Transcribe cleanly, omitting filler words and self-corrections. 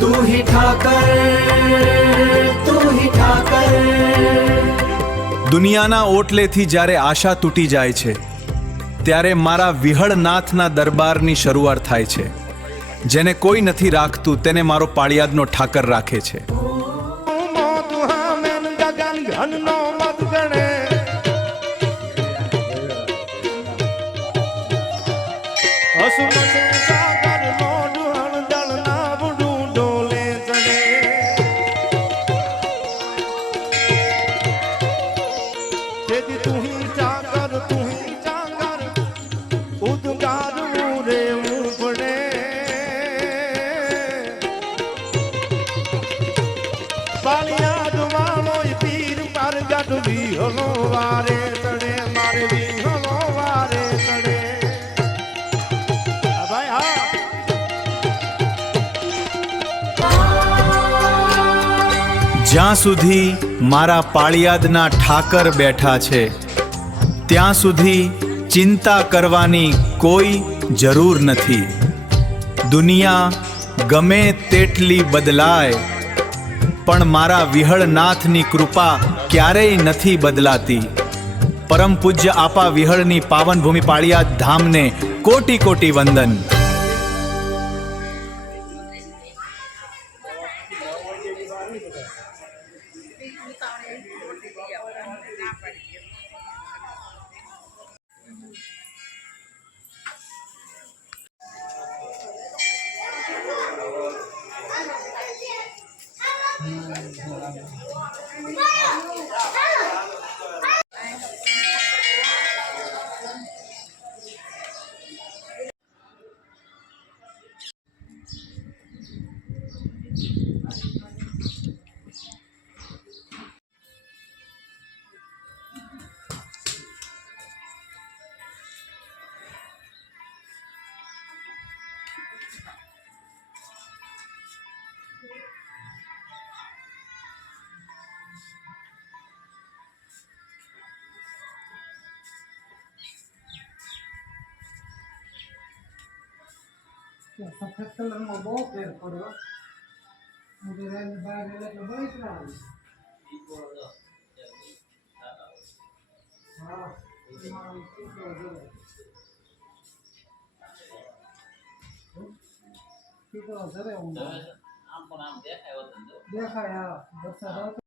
तू ही ठाकर, तू ही ठाकर। દુનિયાના ઓટલેથી જ્યારે આશા તૂટી જાય છે ત્યારે મારા વિહળનાથના દરબારની શરૂઆત થાય છે। જેને કોઈ નથી રાખતું તેને મારો પાળિયાદનો ઠાકર રાખે છે। જ્યાં સુધી મારા પાળિયાદના ઠાકર બેઠા છે ત્યાં સુધી ચિંતા કરવાની કોઈ જરૂર નથી। દુનિયા ગમે તેટલી બદલાય પણ મારા વિહળનાથની કૃપા ક્યારેય નથી બદલાતી। પરમ પૂજ્ય આપા વિહળની પાવન ભૂમિ પાળિયાદ ધામને કોટી કોટી વંદન। સફેદ કલરમાં બહુ ફેર પડ્યો બહાર એટલે બળી કરાવી હા દેખાય વરસાદ